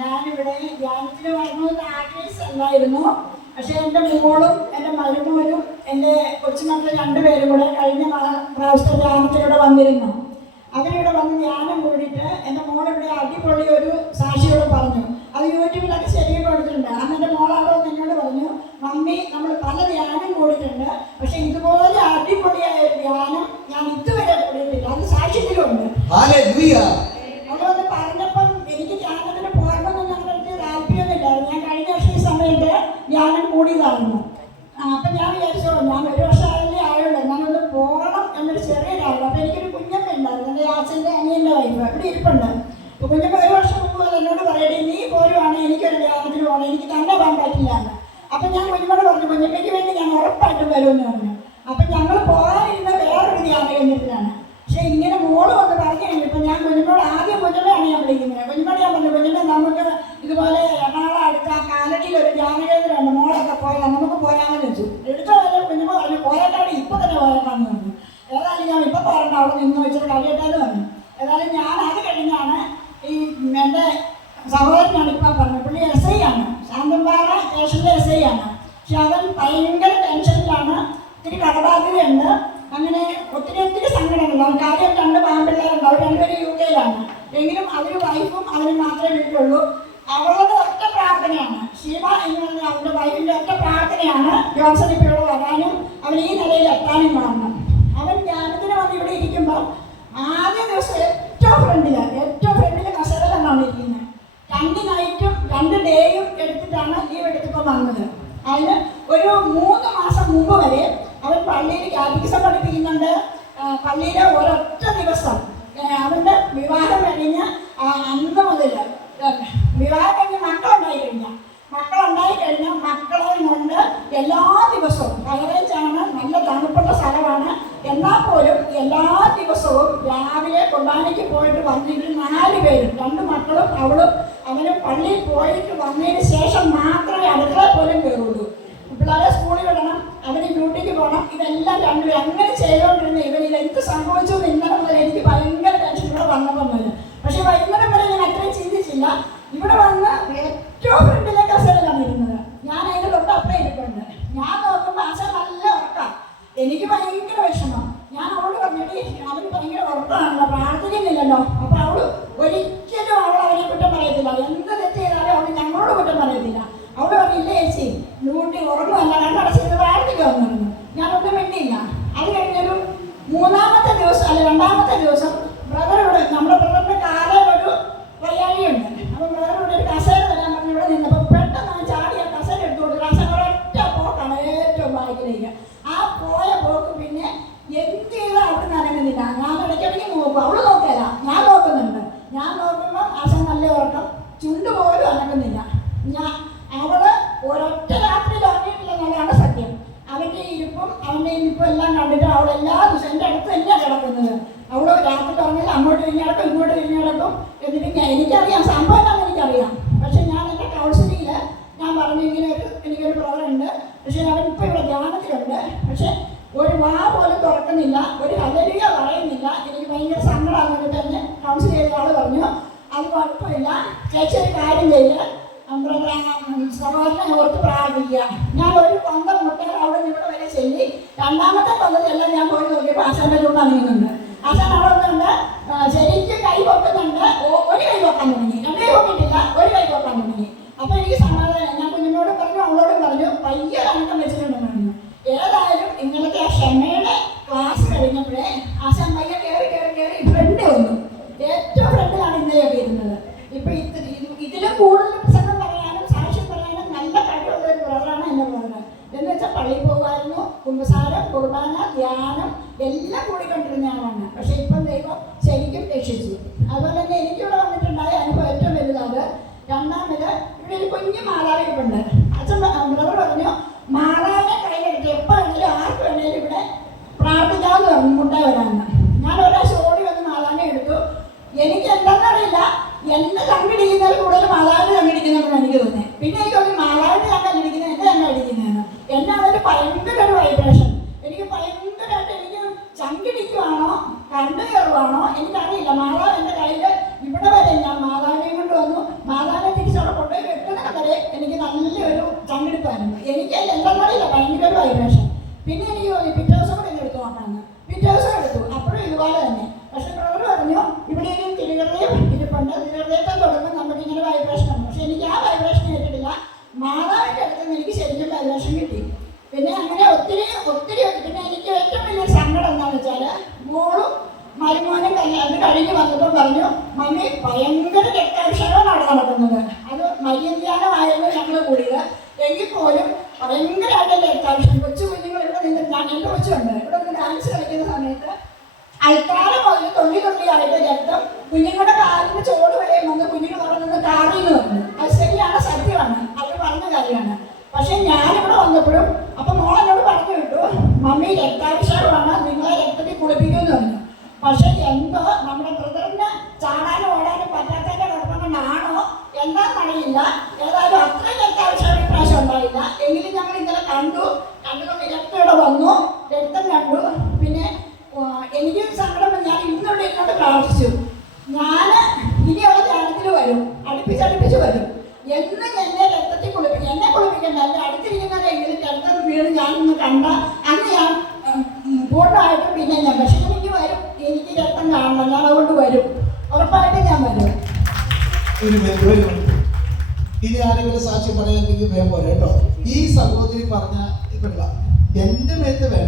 ഞാനിവിടെ ധ്യാനത്തിന് വരണമെന്ന് ആഗ്രഹിച്ചല്ലായിരുന്നു. പക്ഷെ എൻ്റെ മോളും എൻ്റെ മരുമോനും എൻ്റെ കൊച്ചുമക്കൾ രണ്ടുപേരും കൂടെ കഴിഞ്ഞ പ്രാവശ്യത്തെ ധ്യാനത്തിലൂടെ വന്നിരുന്നു. അവരിവിടെ വന്ന് ധ്യാനം കൂടിയിട്ട് എൻ്റെ മോളിവിടെ അടിപൊളി ഒരു സാക്ഷിയോട് പറഞ്ഞു. അത് യൂട്യൂബിലൊക്കെ ശരിക്കും കൊടുത്തിട്ടുണ്ട്. അന്ന് എൻ്റെ മോളവിടെ വന്ന് എന്നോട് പറഞ്ഞു, മമ്മി നമ്മൾ പല ധ്യാനം കൂടിയിട്ടുണ്ട്, പക്ഷെ ഇതുപോലെ അടിപൊളിയായ ഒരു ധ്യാനം ഞാൻ ഇതുവരെ കൂടിയിട്ടില്ല. അത് സാക്ഷ്യത്തിലുണ്ട്. അവരൊന്ന് പറഞ്ഞപ്പം എനിക്ക് ധ്യാനത്തിന് പോകണമെന്ന് ഞങ്ങൾക്ക് താല്പര്യമൊന്നുമില്ലായിരുന്നു. ഞാൻ കഴിഞ്ഞ വർഷം ഈ സമയത്ത് ധ്യാനം കൂടിയതായിരുന്നു. അപ്പം ഞാൻ വിചാരിച്ചോ, ഞാൻ ഒരു വർഷമായല്ലേ ആയുള്ളൂ, ഞാനൊന്ന് പോകണം എന്നൊരു ചെറിയൊരാളും. അപ്പം എനിക്കൊരു കുഞ്ഞമ്മ ഉണ്ടായിരുന്നു, എൻ്റെ അച്ഛൻ്റെ അനിയൻ്റെ വൈഫ് ഇവിടെ ഇരിപ്പുണ്ട്. അപ്പോൾ കുഞ്ഞമ്മ ഒരു വർഷം മുമ്പ് എന്നോട് പറയട്ടെ, നീ പോരുവാണെങ്കിൽ എനിക്കൊരു ധ്യാനത്തിന് പോകണം, എനിക്ക് തന്നെ പോകാൻ പറ്റില്ല എന്ന്. അപ്പം ഞാൻ കുഞ്ഞമ്മയോട് പറഞ്ഞു, കുഞ്ഞമ്മയ്ക്ക് വേണ്ടി ഞാൻ ഉറപ്പായിട്ടും വരുമെന്ന് പറഞ്ഞു. അപ്പം ഞങ്ങൾ പോകാനിരുന്ന വേറൊരു ധ്യാന കേന്ദ്രത്തിലാണ്. പക്ഷെ ഇങ്ങനെ മോള് വന്ന് പറഞ്ഞു കഴിഞ്ഞപ്പോൾ ഞാൻ കുഞ്ഞമ്മയോട് ആദ്യം കുഞ്ഞമ്മയാണ് ഞാൻ വിളിക്കുന്നത്. കുഞ്ഞമ്മയോട് ഞാൻ പറഞ്ഞു, കുഞ്ഞമ്മ നമുക്ക് ഇതുപോലെ എറണാകുളം അടുത്ത കാലടിയിൽ ഒരു ധ്യാന കേന്ദ്രമുണ്ട്, മോളൊക്കെ പോയാൽ നമുക്ക് പോയാമെന്ന് വെച്ചു. എടുത്തോ കുഞ്ഞമ്മ പറഞ്ഞു, പോയാട്ടാണ് ഇപ്പം തന്നെ പോയാട്ടാന്ന് പറഞ്ഞു. ഏതായാലും ഞാൻ ഇപ്പം പോരണ്ട, അവിടെ നിന്ന് വെച്ചിട്ട് കഴിയട്ടേന്ന് പറഞ്ഞു. ഏതായാലും ഞാൻ അത് കഴിഞ്ഞാണ് ഈ എൻ്റെ സഹോദരനാണ് ഇപ്പം പറഞ്ഞത്. പുള്ളി SI ആണ്, ശാന്തമ്പാറ സ്റ്റേഷനിലെ SI ആണ്. പക്ഷെ അവൻ ഭയങ്കര ടെൻഷനിലാണ്, ഒത്തിരി കടബാധ്യതയുണ്ട്. അങ്ങനെ ഒത്തിരി സങ്കടങ്ങളുണ്ട്. അവൻ കാര്യം 2 പാമ്പിള്ളേരുണ്ട്, അവർ രണ്ടുപേരും UK-യിലാണ്. എങ്കിലും അവര് വൈഫും അവനും മാത്രമേ വീട്ടിലുള്ളൂ. അവളുടെ ഒറ്റ പ്രാർത്ഥനയാണ്, ശിവ എന്ന് പറഞ്ഞ അവൻ്റെ വൈഫിൻ്റെ ഒറ്റ പ്രാർത്ഥനയാണ് ജോൺസൺ ഇപ്പോൾ ഇവിടെ വരാനും അവൻ ഈ നിലയിൽ എത്താനും കാണണം. അവൻ ധ്യാനത്തിന് വന്ന് ഇവിടെ ഇരിക്കുമ്പോൾ ആദ്യ ദിവസം ഏറ്റവും ഫ്രണ്ടിൽ കസേരയിലാണ് ഇരിക്കുന്നത്. 2 നൈറ്റും 2 ഡേയും എടുത്തിട്ടാണ് ലീവ് എടുത്തിപ്പോൾ വന്നത്. അതിന് ഒരു 3 മാസം മുമ്പ് വരെ അവൻ പള്ളിയിൽ കാറ്റഗിസം പഠിപ്പിക്കുന്നുണ്ട്. പള്ളിയിലെ ഒരൊറ്റ ദിവസം അവൻ്റെ വിവാഹം കഴിഞ്ഞ അന്ന് മുതൽ വിവാഹം കഴിഞ്ഞ് മക്കളുണ്ടായി കഴിഞ്ഞാൽ മക്കളെ കൊണ്ട് എല്ലാ ദിവസവും ഹൈറേഞ്ചാണ്, നല്ല തണുപ്പുള്ള സ്ഥലമാണ്. എന്നാൽ പോലും എല്ലാ ദിവസവും രാവിലെ കുർബാനയ്ക്ക് പോയിട്ട് വന്നിട്ട് 4 പേരും 2 മക്കളും അവനും പള്ളിയിൽ പോയിട്ട് വന്നതിന് ശേഷം മാത്രമേ അടുക്കള പോലും കയറുള്ളൂ. പിള്ളേരെ സ്കൂളിൽ വിടണം, അവന് ഡ്യൂട്ടിക്ക് പോകണം. ഇതെല്ലാം രണ്ടുപേരും അങ്ങനെ ചെയ്തുകൊണ്ടിരുന്ന ഇവനിൽ എന്ത് സംഭവിച്ചു എന്ന് ഇന്നലെ മുതൽ എനിക്ക് ഭയങ്കര ടെൻഷൻ ഇവിടെ വന്നപ്പോൾ മുതൽ. പക്ഷെ വൈകുന്നേരം വരെ ഞാൻ അത്രയും ചിന്തിച്ചില്ല. ഇവിടെ വന്ന് ഏറ്റവും ഫ്രണ്ടിലെ കസേരയിലാണ് ഇരുന്നത്. ഞാൻ അതിൻ്റെ തൊട്ടപ്പുറം ഇരിപ്പുണ്ട്. ഞാൻ നോക്കുമ്പോൾ ആശാൻ നല്ല ഉറക്കാം. എനിക്ക് ഭയങ്കര വിഷമം. ഞാൻ അവളോട് പറഞ്ഞിട്ട്, അവന് ഭയങ്കര ഉറക്കമാണല്ലോ, പ്രാർത്ഥിക്കുന്നില്ലല്ലോ. അപ്പോൾ ഒരിക്കലും അവനെ കുറ്റം പറയത്തില്ല. എന്ത് തെറ്റ് ചെയ്താലും അവൾ ഞങ്ങളോട് കുറ്റം പറയത്തില്ല. അവള് പറഞ്ഞില്ല, ചേച്ചി ഡ്യൂട്ടി ഉറങ്ങുമല്ല, കണ്ണടച്ചിരുന്ന് പ്രാർത്ഥിക്കുമെന്ന് പറഞ്ഞു. ഞാനൊന്നും വേണ്ടിയില്ല. അത് കഴിഞ്ഞൊരു 2ാമത്തെ ദിവസം ബ്രദറോട്, നമ്മുടെ ബ്രദറിന്റെ കാലം ഒരു വയ്യാഴിയുണ്ട്. അപ്പം ബ്രദറോട് ഒരു കസേര തരാൻ പറഞ്ഞ് ഇവിടെ നിന്നപ്പോൾ പെട്ടെന്ന് അവൻ ചാടി ആ കസേര എടുത്തു കൊടുത്തു. കസേര ഒരൊറ്റ പോക്കാണ് ഏറ്റവും ബാക്കിലേക്ക്. ആ പോയ പോക്ക് പിന്നെ എന്ത് ചെയ്താൽ അവിടെ നനങ്ങുന്നില്ല. ഞാൻ ഇടയ്ക്കിടയ്ക്ക് നോക്കും, അവള് നോക്കിയല്ല, ഞാൻ നോക്കുന്നുണ്ട്. ഞാൻ നോക്കുമ്പോൾ ആശാൻ നല്ല ഉറക്കം, ചുണ്ട് പോലും അനക്കുന്നില്ല. അവള് ഒരൊറ്റ രാത്രി ഉറങ്ങിയിട്ടില്ലെന്നുള്ളതാണ് സത്യം. അവൻ്റെ ഇരിപ്പും എല്ലാം കണ്ടിട്ട് അവളെല്ലാ ദിവസവും എൻ്റെ അടുത്ത് തന്നെയാണ് കിടക്കുന്നത്. അവള് രാത്രി ഉറങ്ങില്ല, അങ്ങോട്ട് തിരിഞ്ഞടക്കും ഇങ്ങോട്ട് തിരിഞ്ഞടക്കും. എന്നിട്ട് എനിക്കറിയാം സംഭവം എന്താണെന്ന് എനിക്കറിയാം. പക്ഷെ ഞാൻ എൻ്റെ കൗൺസിലിങ്ങിൽ ഞാൻ പറഞ്ഞു, എനിക്കൊരു ബ്രദറുണ്ട്, പക്ഷെ അവനിപ്പോൾ ഇവിടെ ധ്യാനത്തിലുണ്ട്, പക്ഷെ ഒരു വാ പോലും തുറക്കുന്നില്ല, ഒരു ഹല്ലേലൂയ പറയുന്നില്ല. എനിക്ക് ഭയങ്കര സങ്കടമാണെന്ന് തന്നെ കൗൺസിൽ ചെയ്ത ആൾ പറഞ്ഞു, അത് കുഴപ്പമില്ല ചേച്ചി, ഒരു കാര്യം ചെയ്ത് സഹോദരനെ ഓർത്ത് പ്രാർത്ഥിക്കുക. ഞാൻ ഒരു 1 മുട്ടകൾ അവിടെ നിന്ന് ഇവിടെ വരെ ചെല്ലി 2ാമത്തെ പദ്ധതിയെല്ലാം ഞാൻ പോയി നോക്കിയപ്പോൾ ആശാന്റെ ചൂട് അണിയുന്നുണ്ട്. ആശാൻ അവിടെ ഒന്നുണ്ട്, ശരിക്കും കൈ പൊക്കുന്നുണ്ട്. ഒരു കൈ പൊക്കാൻ തുടങ്ങി, 2 കൈ പൊക്കിയിട്ടില്ല, ഒരു കൈ പൊക്കാൻ തുടങ്ങി. അപ്പോൾ എനിക്ക് സമാധാനം. ഞാൻ കുഞ്ഞിനോട് പറഞ്ഞു, അവളോടും പറഞ്ഞു, പയ്യെ അനക്കം വെച്ചിട്ടുണ്ടെന്ന് പറഞ്ഞു. ഏതായാലും ഇന്നലത്തെ ആ ക്ഷമയുടെ ക്ലാസ് കഴിഞ്ഞപ്പോഴേ ആശാൻ പയ്യെ കയറി ഫ്രണ്ട് വന്നു. ഏറ്റവും ഫ്രണ്ടിലാണ് ഇന്നലെയൊക്കെ ഇരുന്നത്. ഇപ്പൊ ഇതിലും കൂടുതൽ പ്രസംഗം പറയാനും സാക്ഷ്യം പറയാനും നല്ല കഴിവുള്ള ഒരു ബ്രദറാണ് എൻ്റെ ബ്രദർ. എന്ന് വെച്ചാൽ പള്ളിയിൽ പോകുമായിരുന്നു, കുമ്പസാരം, കുർബാന, ധ്യാനം എല്ലാം കൂടിക്കൊണ്ടിരുന്ന ആളാണ്. പക്ഷെ ഇപ്പം ദൈവം ശരിക്കും രക്ഷിച്ചു. അതുപോലെ തന്നെ എനിക്കിവിടെ വന്നിട്ടുണ്ടായ അനുഭവം ഏറ്റവും വലുതാണ്. 2ാമത് ഇവിടെ ഒരു കുഞ്ഞു മാതാവിരിപ്പുണ്ട്. അച്ഛൻ ബ്രദർ പറഞ്ഞു, മാതാവിനെ കയ്യിലെടുത്ത് എപ്പോൾ വേണേലും ആർക്ക് വേണേലും ഇവിടെ പ്രാർത്ഥിക്കാമെന്ന് പറഞ്ഞു, മുട്ടായി വരാമെന്ന്. ഞാൻ ഒരാഴ്ച ഓടി വന്ന് മാതാവിനെ എടുത്തു. എനിക്ക് എന്താണെന്നറിയില്ല, എന്നെ കണ്ടിടിക്കുന്നതിൽ കൂടുതൽ മാതാവിനെ കണ്ടിടിക്കുന്നതെന്ന് എനിക്ക് തോന്നി. പിന്നെ എനിക്ക് തോന്നി മാതാവിനെ ഞാൻ കണ്ടിടിക്കുന്നത് എന്നെ തന്നെ അടിക്കുന്നതാണ്. എന്നെ അതൊരു ഭയങ്കര ഒരു വൈബ്രേഷൻ. എനിക്ക് ഭയങ്കരമായിട്ട് എനിക്ക് ചങ്കിടിക്കുവാണോ കണ്ടു കയറുവാണോ എനിക്കറിയില്ല. മാതാവ് എൻ്റെ കയ്യിൽ ഇവിടെ വരെ ഞാൻ മാതാവിനെ കൊണ്ട് വന്നു. മാതാവിനെ തിരിച്ച് പിന്നെ അങ്ങനെ ഒത്തിരി ഒത്തിരി. പിന്നെ എനിക്ക് ഏറ്റവും വലിയ സങ്കടം എന്താണെന്ന് വെച്ചാൽ മോളും മരുമോനും കല്യാണം കഴിഞ്ഞ് വന്നപ്പോൾ പറഞ്ഞു, മമ്മി ഭയങ്കര രക്താഭിഷേകമാണ് നടക്കുന്നത്. അത് മര്യാദാനമായിരുന്നു ഞങ്ങൾ കൂടിയത്. എങ്കിൽ പോലും ഭയങ്കരമായിട്ട് രക്താഭിഷേകം. കൊച്ചു കുഞ്ഞുങ്ങൾ ഇവിടെ നിന്ന് ഞാൻ എൻ്റെ കൊച്ചുണ്ട് ഇവിടെ നിന്ന് ഡാൻസ് കളിക്കുന്ന സമയത്ത് അൽത്താരം മുതൽ തൊള്ളിയായിട്ട് രക്തം കുഞ്ഞുങ്ങളുടെ കാലിൻ്റെ ചോട് വരെയും വന്ന് കുഞ്ഞുങ്ങൾ അവിടെ നിന്ന് കാറിന്ന് വന്നു. അത് ശരിയാണ്, സത്യമാണ്, അവർ പറഞ്ഞ കാര്യമാണ്. പക്ഷെ ഞാനിവിടെ വന്നപ്പോഴും അപ്പം മോളെന്നോട് പറഞ്ഞു വിട്ടു, മമ്മി രക്താഭിഷേകമാണ്, നിങ്ങളെ രക്തത്തിൽ കുളിപ്പിക്കുമെന്ന് പറഞ്ഞു. പക്ഷെ എന്തോ നമ്മുടെ ബ്രദറിന് ചാടാനും ഓടാനും പറ്റാത്തതിൻ്റെ കുഴപ്പം കൊണ്ടാണോ എന്താണെന്നറിയില്ല. ഏതായാലും അത്രയും രക്താഭിഷേകം ഇപ്രാവശ്യം ഉണ്ടായില്ല. എങ്കിലും ഞങ്ങൾ ഇന്നലെ കണ്ടുകൊണ്ട് രക്തം വന്നു, രക്തം കണ്ടു. പിന്നെ എനിക്ക് സങ്കടം, ഞാൻ ഇന്നിവിടെ ഇരുന്നിട്ട് പ്രാർത്ഥിച്ചു. ഞാൻ ഇനിയുള്ള ധ്യാനത്തിൽ വരും, അടുപ്പിച്ചടുപ്പിച്ച് വരും. എന്ന് എന്നെ രക്തത്തിൽ കുളിപ്പിക്കും, എന്നെ കുളിപ്പിക്കണ്ട, എൻ്റെ അടുത്തിരിക്കുന്നവരെങ്കിലും രക്തം വീണ് ഞാനൊന്ന് കണ്ട അന്ന് ഞാൻ പൂർണ്ണമായിട്ടും പിന്നെ ഞാൻ. പക്ഷെ എനിക്ക് വരും, എനിക്ക് രക്തം കാണണം, ഞാൻ അതുകൊണ്ട് വരും, ഉറപ്പായിട്ടും ഞാൻ വരും. ഇനി ആരെങ്കിലും സാക്ഷ്യം പറയാൻ വേഗം പോലെ കേട്ടോ. ഈ സഹോദരി പറഞ്ഞ ഇപ്പല്ല എൻ്റെ മേത്ത് വേണം.